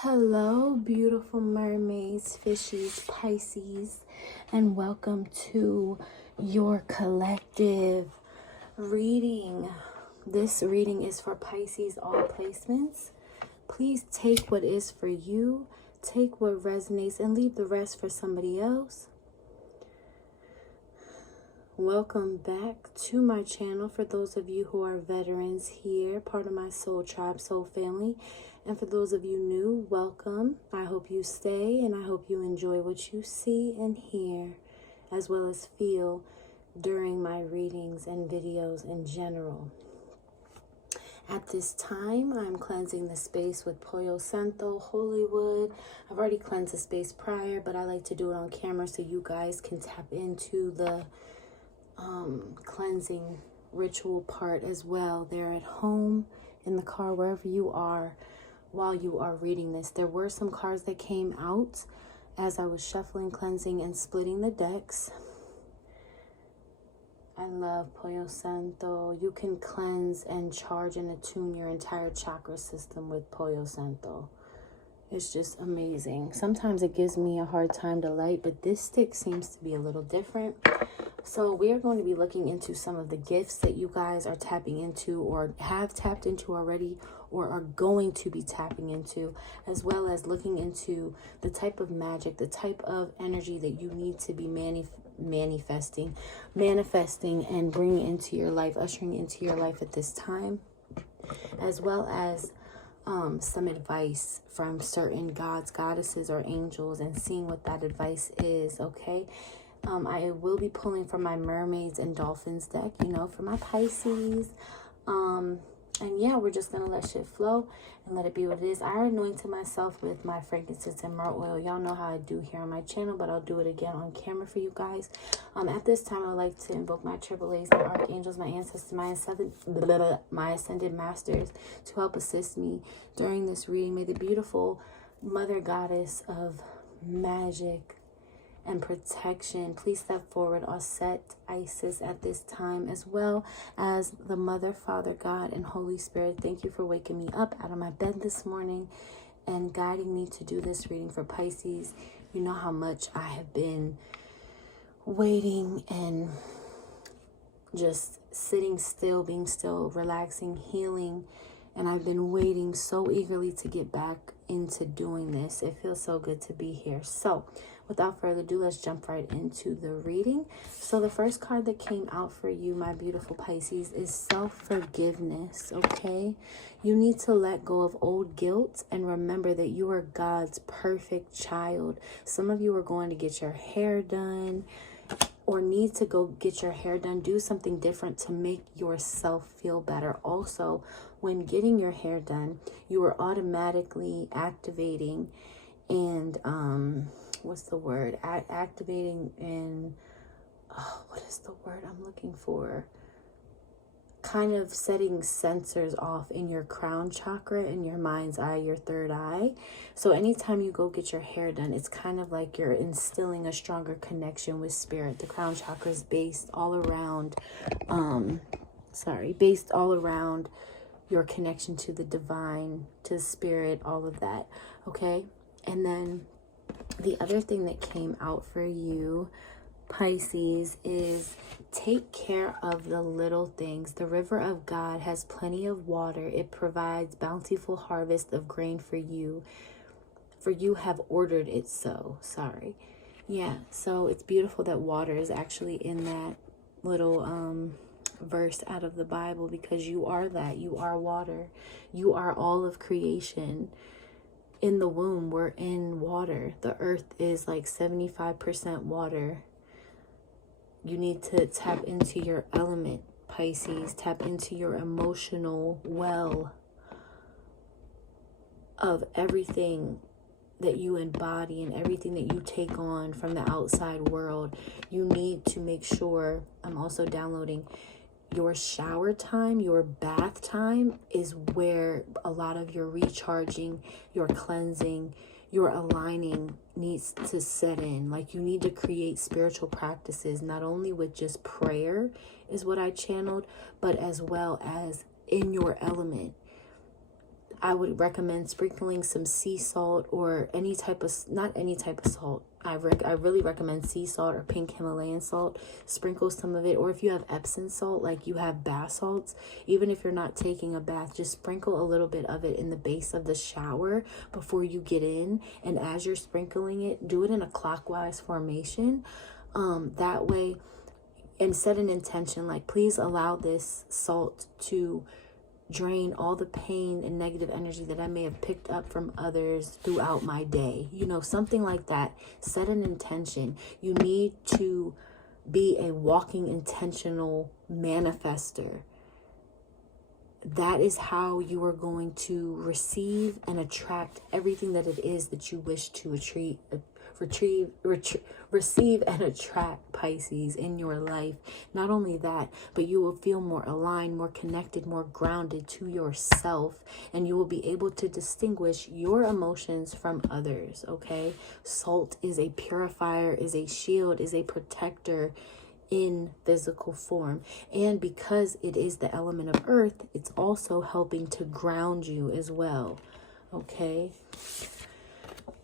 Hello, beautiful mermaids, fishies, Pisces, and welcome to your collective reading. This reading is for Pisces, all placements. Please take what is for you, take what resonates, and leave the rest for somebody else. Welcome back to my channel. For those of you who are veterans here, part of my soul tribe, soul family. And for those of you new, welcome. I hope you stay and I hope you enjoy what you see and hear, as well as feel during my readings and videos in general. At this time, I'm cleansing the space with Pollo Santo, Holy Wood. I've already cleansed the space prior, but I like to do it on camera so you guys can tap into the cleansing ritual part as well. There at home, in the car, wherever you are, while you are reading this. There were some cards that came out as I was shuffling, cleansing, and splitting the decks. I love Pollo Santo. You can cleanse and charge and attune your entire chakra system with Pollo Santo. It's just amazing. Sometimes it gives me a hard time to light, but this stick seems to be a little different. So we are going to be looking into some of the gifts that you guys are tapping into or have tapped into already or are going to be tapping into, as well as looking into the type of magic, the type of energy that you need to be manifesting and bringing into your life, ushering into your life at this time, as well as some advice from certain gods, goddesses, or angels, and seeing what that advice is, okay? I will be pulling from my mermaids and dolphins deck, you know, for my Pisces. And yeah, we're just gonna let shit flow and let it be what it is. I anointed myself with my frankincense and myrrh oil. Y'all know how I do here on my channel, but I'll do it again on camera for you guys. At this time, I would like to invoke my triple A's, my archangels, my ancestors, my ascended masters to help assist me during this reading. May the beautiful mother goddess of magic and protection please step forward, Osset, Isis, at this time, as well as the Mother, Father, God, and Holy Spirit. Thank you for waking me up out of my bed this morning and guiding me to do this reading for Pisces. You know how much I have been waiting and just sitting still, being still, relaxing, healing, and I've been waiting so eagerly to get back into doing this. It feels so good to be here. So without further ado, let's jump right into the reading. So the first card that came out for you, my beautiful Pisces, is self-forgiveness, okay? You need to let go of old guilt and remember that you are God's perfect child. Some of you are going to get your hair done or need to go get your hair done. Do something different to make yourself feel better. Also, when getting your hair done, you are automatically activating and what's the word? Activating and what is the word I'm looking for? Kind of setting sensors off in your crown chakra, in your mind's eye, your third eye. So anytime you go get your hair done, it's kind of like you're instilling a stronger connection with spirit. The crown chakra is based all around, based all around your connection to the divine, to spirit, all of that, okay? And then the other thing that came out for you, Pisces, is take care of the little things. The river of God has plenty of water. It provides bountiful harvest of grain for you. For you have ordered it so. Yeah, so it's beautiful that water is actually in that little verse out of the Bible, because you are that. You are water. You are all of creation. In the womb, we're in water. The earth is like 75% water. You need to tap into your element, Pisces. Tap into your emotional well of everything that you embody and everything that you take on from the outside world. You need to make sure, I'm also downloading, your shower time, your bath time is where a lot of your recharging, your cleansing, your aligning needs to set in. Like, you need to create spiritual practices, not only with just prayer is what I channeled, but as well as in your element. I would recommend sprinkling some sea salt or any type of, not any type of salt. I really recommend sea salt or pink Himalayan salt. Sprinkle some of it. Or if you have Epsom salt, like you have bath salts, even if you're not taking a bath, just sprinkle a little bit of it in the base of the shower before you get in. And as you're sprinkling it, do it in a clockwise formation. That way, and set an intention, like, please allow this salt to drain all the pain and negative energy that I may have picked up from others throughout my day. You know, something like that. Set an intention. You need to be a walking intentional manifester. That is how you are going to receive and attract everything that it is that you wish to receive and attract, Pisces, in your life. Not only that, but you will feel more aligned, more connected, more grounded to yourself, and you will be able to distinguish your emotions from others. Okay, salt is a purifier, is a shield, is a protector in physical form. And because it is the element of earth, it's also helping to ground you as well. Okay,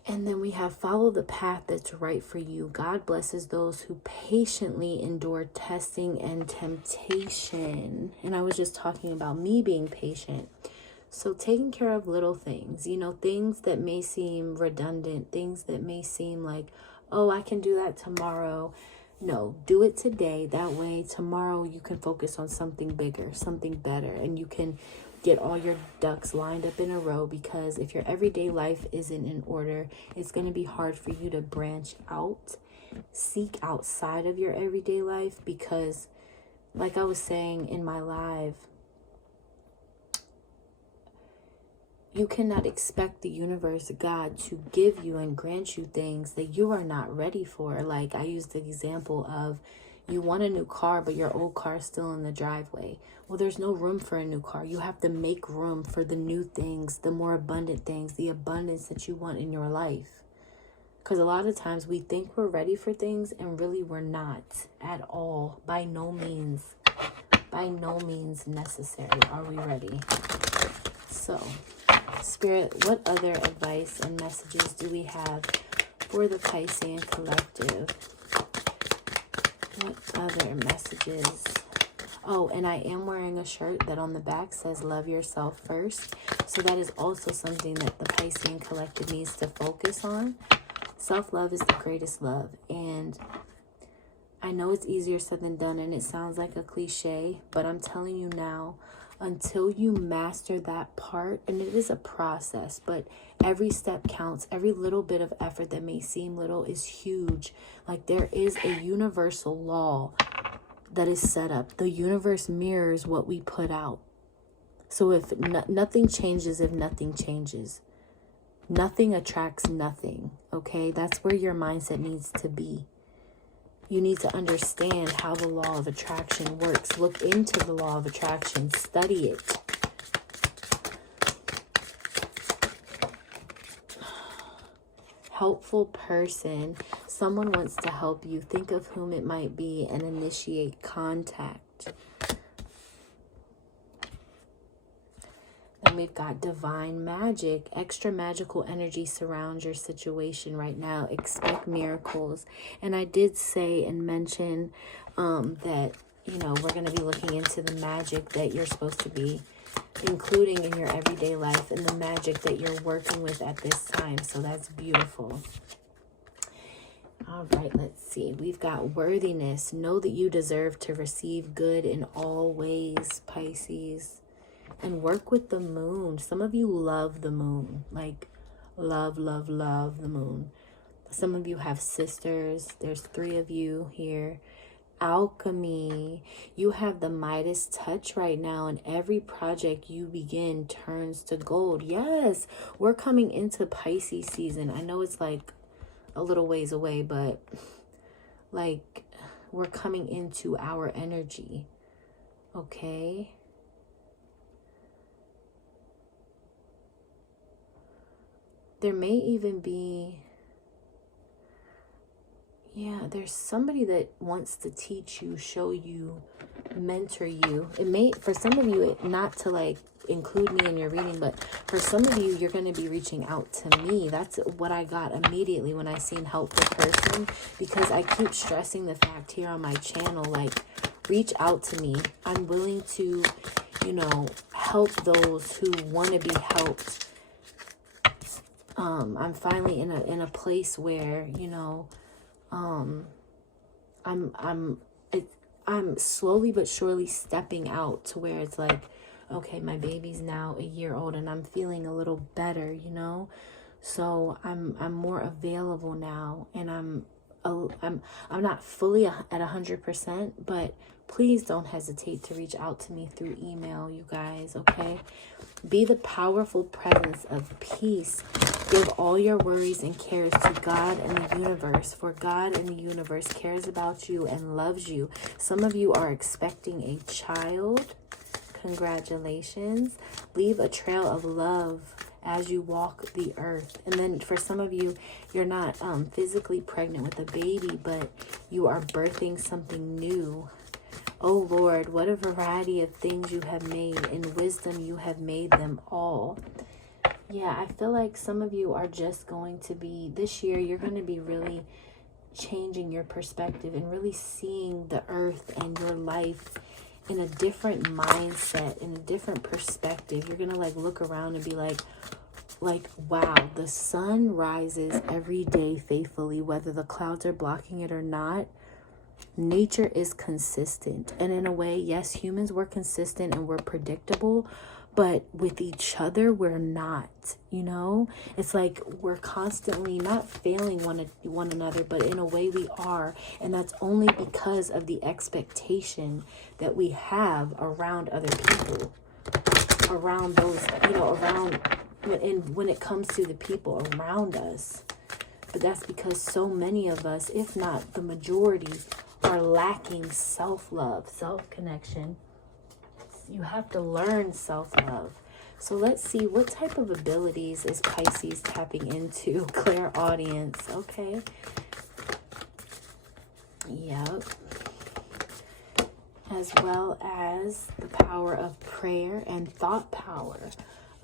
and then we have follow the path that's right for you. God blesses those who patiently endure testing and temptation. And I was just talking about me being patient. So taking care of little things, you know, things that may seem redundant, things that may seem like, oh, I can do that tomorrow. No, do it today. That way tomorrow you can focus on something bigger, something better, and you can get all your ducks lined up in a row, because if your everyday life isn't in order, it's going to be hard for you to branch out, seek outside of your everyday life, because like I was saying in my live, you cannot expect the universe, God, to give you and grant you things that you are not ready for. Like I used the example of, you want a new car, but your old car is still in the driveway. Well, there's no room for a new car. You have to make room for the new things, the more abundant things, the abundance that you want in your life. Because a lot of times we think we're ready for things, and really we're not at all. By no means necessary are we ready. So, Spirit, what other advice and messages do we have for the Piscean collective? What other messages? Oh, and I am wearing a shirt that on the back says love yourself first. So that is also something that the Piscean collective needs to focus on. Self-love is the greatest love. And I know it's easier said than done, and it sounds like a cliche, but I'm telling you now, until you master that part, and it is a process, but every step counts. Every little bit of effort that may seem little is huge. Like there is a universal law that is set up. The universe mirrors what we put out. So if nothing changes, if nothing changes, nothing attracts nothing. Okay, that's where your mindset needs to be. You need to understand how the law of attraction works. Look into the law of attraction. Study it. Helpful person. Someone wants to help you. Think of whom it might be and initiate contact. Then we've got divine magic. Extra magical energy surrounds your situation right now. Expect miracles. And I did say and mention that, you know, we're going to be looking into the magic that you're supposed to be including in your everyday life and the magic that you're working with at this time. So that's beautiful. All right, let's see. We've got worthiness. Know that you deserve to receive good in all ways, Pisces. And work with the moon. Some of you love the moon. Like, love the moon. Some of you have sisters. There's 3 of you here. Alchemy. You have the Midas touch right now, and every project you begin turns to gold. Yes, we're coming into Pisces season. I know it's like a little ways away, but like we're coming into our energy. Okay. There may even be, Yeah, there's somebody that wants to teach you, show you, mentor you. It may, for some of you, not to like include me in your reading, but for some of you, you're going to be reaching out to me. That's what I got immediately when I seen helpful person, because I keep stressing the fact here on my channel, like, reach out to me. I'm willing to, you know, help those who want to be helped. I'm finally in a place where, you know, I'm slowly but surely stepping out to where it's like, okay, my baby's now a year old and I'm feeling a little better, you know? So I'm more available now, and I'm not fully at 100%, but please don't hesitate to reach out to me through email, you guys, okay? Be the powerful presence of peace. Give all your worries and cares to God and the universe, for God and the universe cares about you and loves you. Some of you are expecting a child. Congratulations. Leave a trail of love as you walk the earth. And then for some of you, you're not physically pregnant with a baby, but you are birthing something new. Oh Lord, what a variety of things you have made. In wisdom you have made them all. Yeah, I feel like some of you are just going to be, this year, you're going to be really changing your perspective and really seeing the earth and your life in a different mindset, in a different perspective. You're going to like look around and be like, wow, the sun rises every day faithfully, whether the clouds are blocking it or not. Nature is consistent. And in a way, yes, humans were consistent and we're predictable, but with each other, we're not, you know? It's like we're constantly not failing one another, but in a way we are. And that's only because of the expectation that we have around other people, around those, you know, around when it comes to the people around us. But that's because so many of us, if not the majority, are lacking self-love, self-connection. You have to learn self-love. So let's see, what type of abilities is Pisces tapping into? Clairaudience, okay. Yep. As well as the power of prayer and thought power.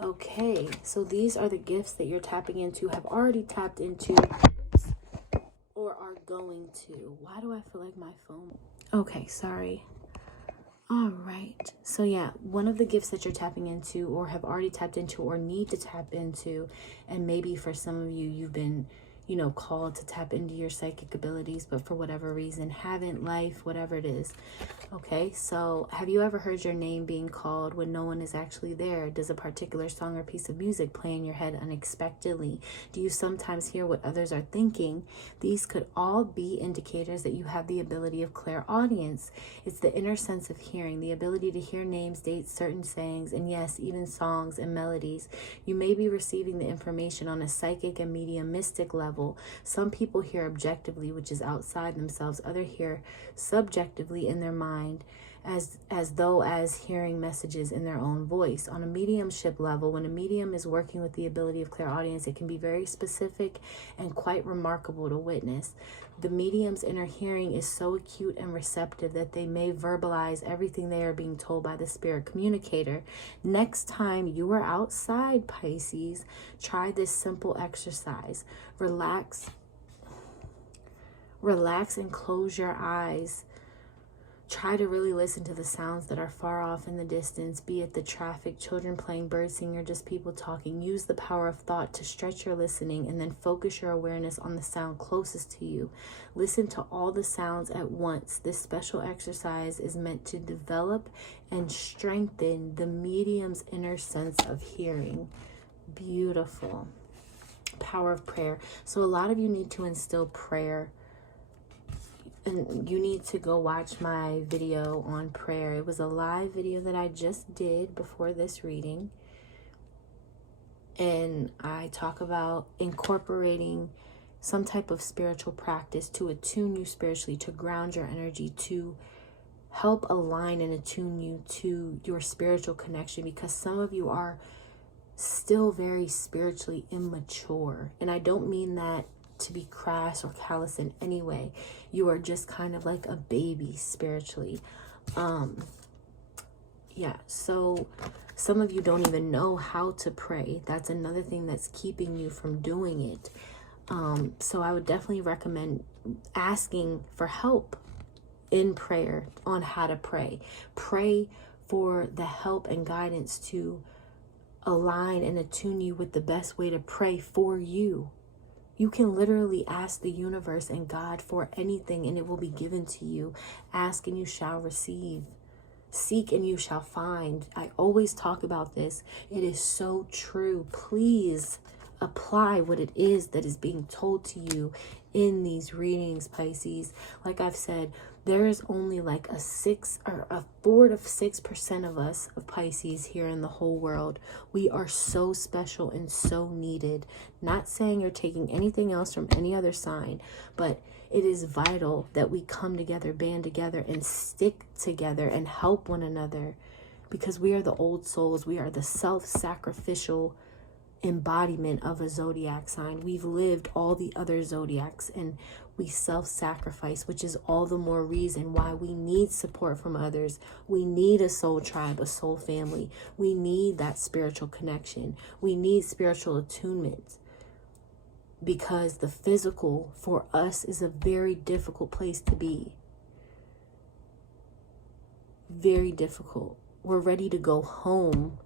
Okay, so these are the gifts that you're tapping into, have already tapped into, or are going to. Why do I feel like my phone? Okay, sorry. All right. So yeah, one of the gifts that you're tapping into or have already tapped into or need to tap into, and maybe for some of you, you've been, you know, called to tap into your psychic abilities, but for whatever reason, haven't, life, whatever it is. Okay, so have you ever heard your name being called when no one is actually there? Does a particular song or piece of music play in your head unexpectedly? Do you sometimes hear what others are thinking? These could all be indicators that you have the ability of clairaudience. It's the inner sense of hearing, the ability to hear names, dates, certain sayings, and yes, even songs and melodies. You may be receiving the information on a psychic and mediumistic level. Some people hear objectively, which is outside themselves. Others hear subjectively in their mind, as though as hearing messages in their own voice. On a mediumship level, when a medium is working with the ability of clairaudience, it can be very specific and quite remarkable to witness. The medium's inner hearing is so acute and receptive that they may verbalize everything they are being told by the spirit communicator. Next time you are outside, Pisces, try this simple exercise. Relax and close your eyes. Try to really listen to the sounds that are far off in the distance, be it the traffic, children playing, birds singing, or just people talking. Use the power of thought to stretch your listening and then focus your awareness on the sound closest to you. Listen to all the sounds at once. This special exercise is meant to develop and strengthen the medium's inner sense of hearing. Beautiful. Power of prayer. So a lot of you need to instill prayer. And you need to go watch my video on prayer. It was a live video that I just did before this reading. And I talk about incorporating some type of spiritual practice to attune you spiritually, to ground your energy, to help align and attune you to your spiritual connection, because some of you are still very spiritually immature. And I don't mean that to be crass or callous in any way. You are just kind of like a baby spiritually. Yeah, so some of you don't even know how to pray. That's another thing that's keeping you from doing it. So I would definitely recommend asking for help in prayer on how to pray. Pray for the help and guidance to align and attune you with the best way to pray for you. You can literally ask the universe and God for anything and it will be given to you. Ask and you shall receive. Seek and you shall find. I always talk about this. It is so true. Please apply what it is that is being told to you in these readings, Pisces. Like I've said, there is only like a 4 to 6% of us of Pisces here in the whole world. We are so special and so needed. Not saying you're taking anything else from any other sign, but it is vital that we come together, band together, and stick together and help one another, because we are the old souls. We are the self-sacrificial embodiment of a zodiac sign. We've lived all the other zodiacs and we self-sacrifice, which is all the more reason why we need support from others. We need a soul tribe, a soul family. We need that spiritual connection. We need spiritual attunement, because the physical for us is a very difficult place to be. Very difficult. We're ready to go home.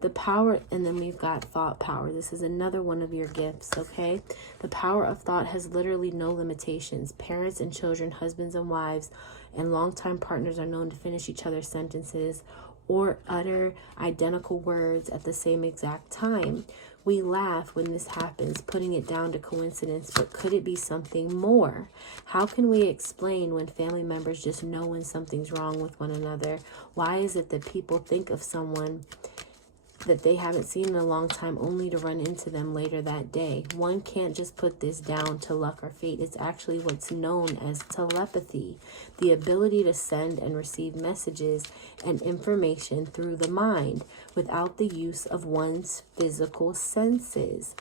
The power, and then we've got thought power. This is another one of your gifts, okay? The power of thought has literally no limitations. Parents and children, husbands and wives, and longtime partners are known to finish each other's sentences or utter identical words at the same exact time. We laugh when this happens, putting it down to coincidence, but could it be something more? How can we explain when family members just know when something's wrong with one another? Why is it that people think of someone that they haven't seen in a long time only to run into them later that day? One can't just put this down to luck or fate. It's actually what's known as telepathy, the ability to send and receive messages and information through the mind without the use of one's physical senses.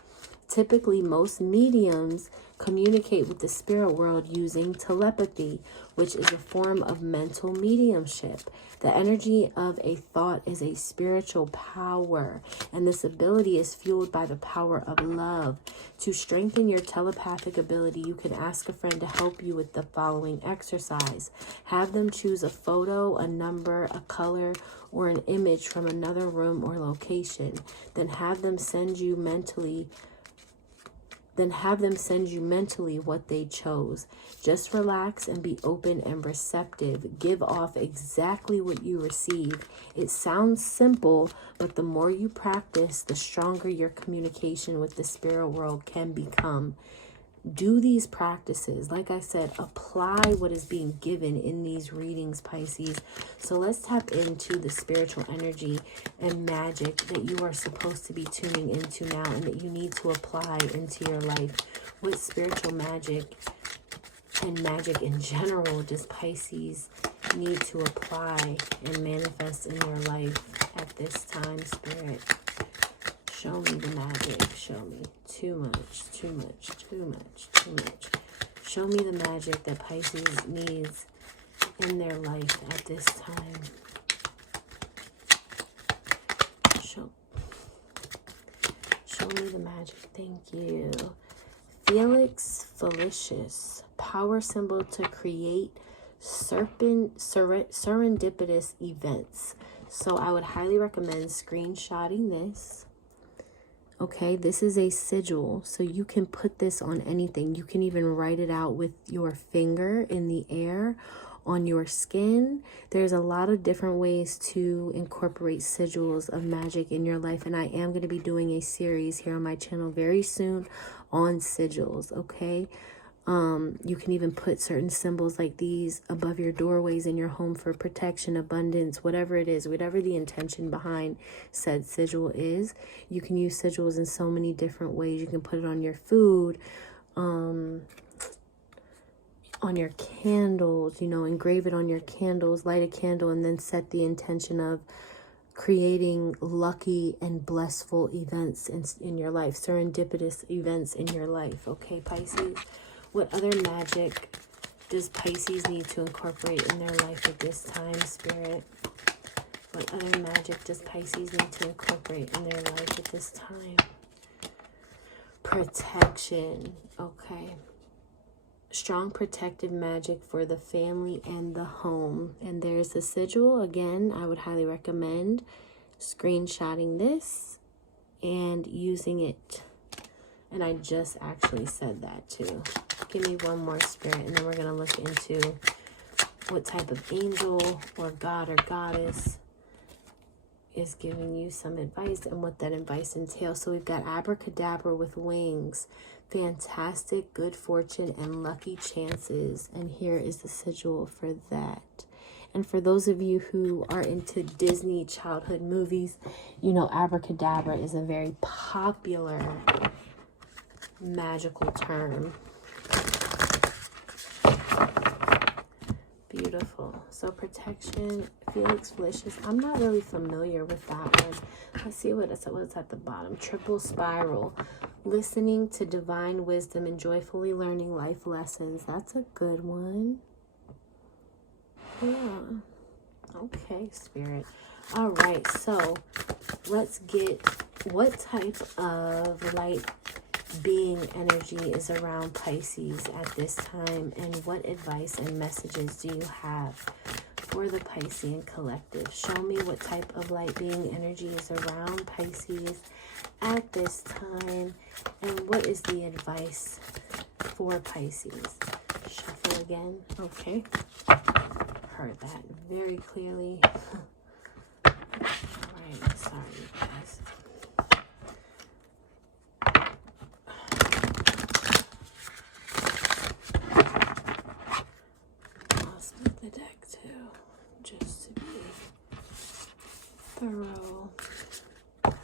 Typically, most mediums communicate with the spirit world using telepathy, which is a form of mental mediumship. The energy of a thought is a spiritual power, and this ability is fueled by the power of love. To strengthen your telepathic ability, you can ask a friend to help you with the following exercise. Have them choose a photo, a number, a color, or an image from another room or location. Then have them send you mentally what they chose. Just relax and be open and receptive. Give off exactly what you receive. It sounds simple, but the more you practice, the stronger your communication with the spirit world can become. Do these practices. Like I said, apply what is being given in these readings, Pisces. So let's tap into the spiritual energy and magic that you are supposed to be tuning into now and that you need to apply into your life. What spiritual magic and magic in general does Pisces need to apply and manifest in your life at this time, Spirit? Show me the magic. Show me. Too much, too much, too much, too much. Show me the magic that Pisces needs in their life at this time. Show me the magic. Thank you. Felix Felicius. Power symbol to create serendipitous events. So I would highly recommend screenshotting this. Okay, this is a sigil, so you can put this on anything. You can even write it out with your finger in the air, on your skin. There's a lot of different ways to incorporate sigils of magic in your life, and I am going to be doing a series here on my channel very soon on sigils, okay? You can even put certain symbols like these above your doorways in your home for protection, abundance, whatever it is, whatever the intention behind said sigil is. You can use sigils in so many different ways. You can put it on your food, on your candles, you know, engrave it on your candles, light a candle, and then set the intention of creating lucky and blissful events in your life, serendipitous events in your life. Okay, Pisces, what other magic does Pisces need to incorporate in their life at this time, Spirit? What other magic does Pisces need to incorporate in their life at this time? Protection. Okay. Strong protective magic for the family and the home. And there's the sigil. Again, I would highly recommend screenshotting this and using it. And I just actually said that too. Give me one more, Spirit, and then we're going to look into what type of angel or god or goddess is giving you some advice and what that advice entails. So we've got abracadabra with wings, fantastic good fortune and lucky chances. And here is the sigil for that. And for those of you who are into Disney childhood movies, you know abracadabra is a very popular magical term. Beautiful. So protection, Felix Felicius. I'm not really familiar with that one. Let's see what's at the bottom. Triple spiral. Listening to divine wisdom and joyfully learning life lessons. That's a good one. Yeah. Okay, Spirit. All right. So let's get what type of light being energy is around Pisces at this time, and what advice and messages do you have for the Piscean collective? Show me what type of light being energy is around Pisces at this time, and what is the advice for Pisces? Shuffle again. Okay. Heard that very clearly. All right. Sorry, guys. Thorough. Okay.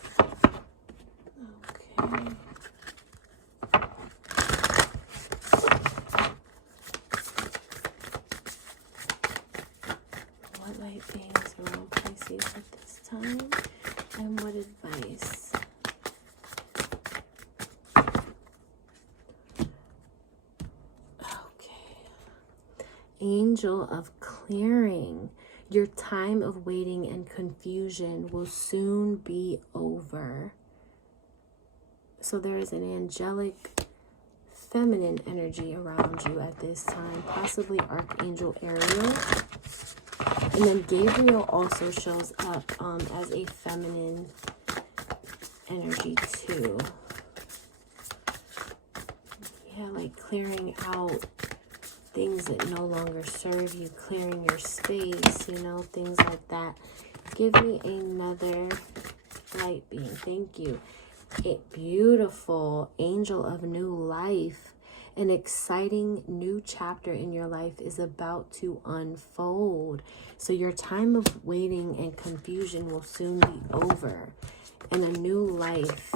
What light beings around Pisces at this time, and what advice? Okay. Angel of clearing. Your time of waiting and confusion will soon be over. So there is an angelic, feminine energy around you at this time, possibly Archangel Ariel. And then Gabriel also shows up as a feminine energy too. Yeah, like clearing out things that no longer serve you, clearing your space, you know, things like that. Give me another light being. Thank you. Beautiful angel of new life. An exciting new chapter in your life is about to unfold. So your time of waiting and confusion will soon be over, and a new life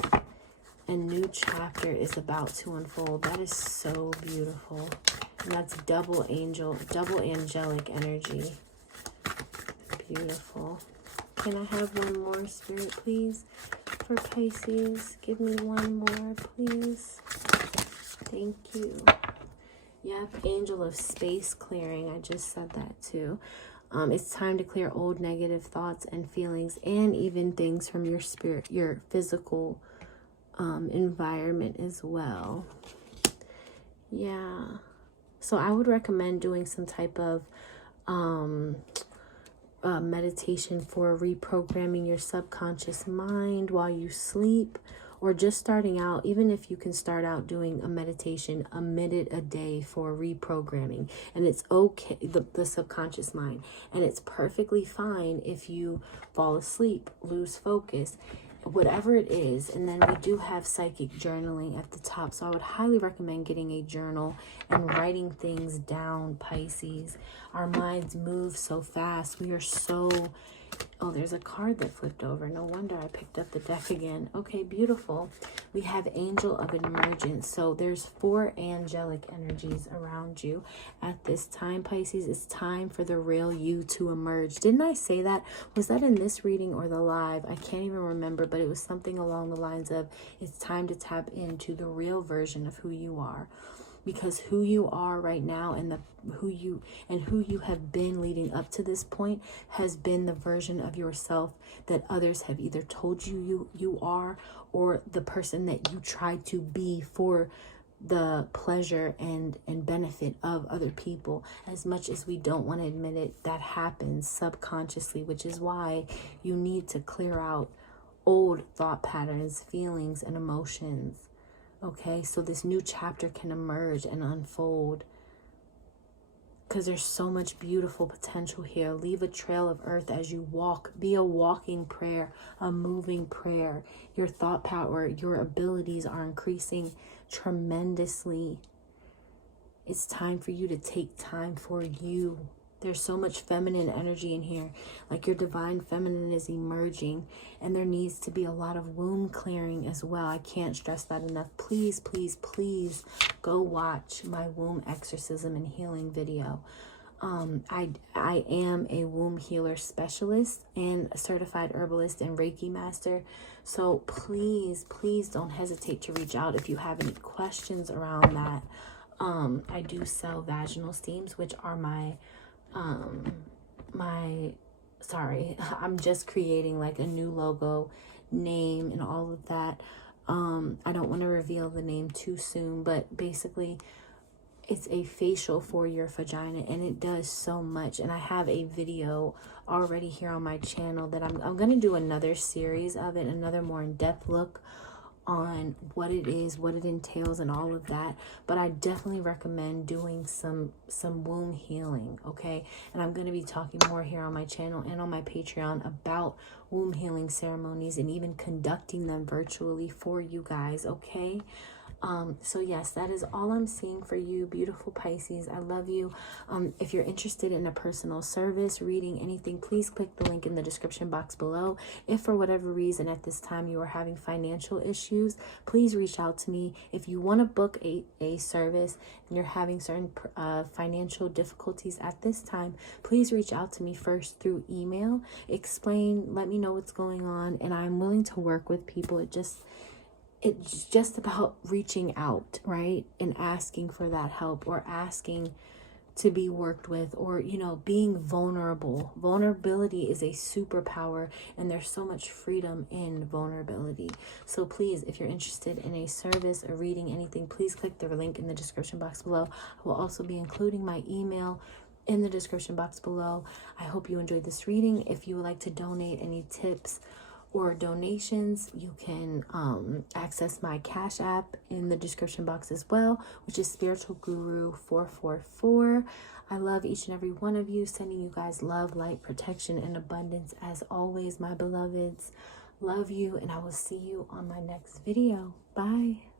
and new chapter is about to unfold. That is so beautiful. And that's double angel, double angelic energy. Beautiful. Can I have one more, Spirit, please? For Pisces, give me one more, please. Thank you. Yep, angel of space clearing. I just said that too. It's time to clear old negative thoughts and feelings, and even things from your spirit, your physical environment as well. Yeah. So I would recommend doing some type of meditation for reprogramming your subconscious mind while you sleep, or just starting out, even if you can start out doing a meditation a minute a day for reprogramming. And it's okay, the subconscious mind. And it's perfectly fine if you fall asleep, lose focus, whatever it is. And then we do have psychic journaling at the top, so I would highly recommend getting a journal and writing things down, Pisces. Our minds move so fast. We are so Oh, there's a card that flipped over. No wonder I picked up the deck again. Okay, beautiful. We have Angel of Emergence. So there's 4 angelic energies around you at this time, Pisces. It's time for the real you to emerge. Didn't I say that? Was that in this reading or the live? I can't even remember, but it was something along the lines of it's time to tap into the real version of who you are. Because who you are right now and who you have been leading up to this point has been the version of yourself that others have either told you are, or the person that you try to be for the pleasure and benefit of other people. As much as we don't want to admit it, that happens subconsciously, which is why you need to clear out old thought patterns, feelings, and emotions. Okay, so this new chapter can emerge and unfold, because there's so much beautiful potential here. Leave a trail of earth as you walk. Be a walking prayer, a moving prayer. Your thought power, your abilities are increasing tremendously. It's time for you to take time for you. There's so much feminine energy in here. Like your divine feminine is emerging, and there needs to be a lot of womb clearing as well. I can't stress that enough. Please, please, please go watch my womb exorcism and healing video. I am a womb healer specialist and a certified herbalist and Reiki master. So please, please don't hesitate to reach out if you have any questions around that. I do sell vaginal steams, which are I'm just creating like a new logo, name, and all of that. I don't want to reveal the name too soon, but basically it's a facial for your vagina, and it does so much. And I have a video already here on my channel that I'm going to do another series of it, another more in-depth look on what it is, what it entails, and all of that. But I definitely recommend doing some womb healing, okay? And I'm going to be talking more here on my channel and on my Patreon about womb healing ceremonies and even conducting them virtually for you guys, okay? So yes, that is all I'm seeing for you, beautiful Pisces. I love you. If you're interested in a personal service, reading, anything, please click the link in the description box below. If for whatever reason at this time you are having financial issues, please reach out to me. If you want to book a service and you're having certain financial difficulties at this time, please reach out to me first through email. Explain, let me know what's going on, and I'm willing to work with people. It's just about reaching out, right? And asking for that help, or asking to be worked with, or, you know, being vulnerable. Vulnerability is a superpower, and there's so much freedom in vulnerability. So please, if you're interested in a service, a reading, anything, please click the link in the description box below. I will also be including my email in the description box below. I hope you enjoyed this reading. If you would like to donate any tips or donations, you can access my Cash App in the description box as well, which is Spiritual Guru 444. I love each and every one of you, sending you guys love, light, protection, and abundance as always, my beloveds. Love you, and I will see you on my next video. Bye.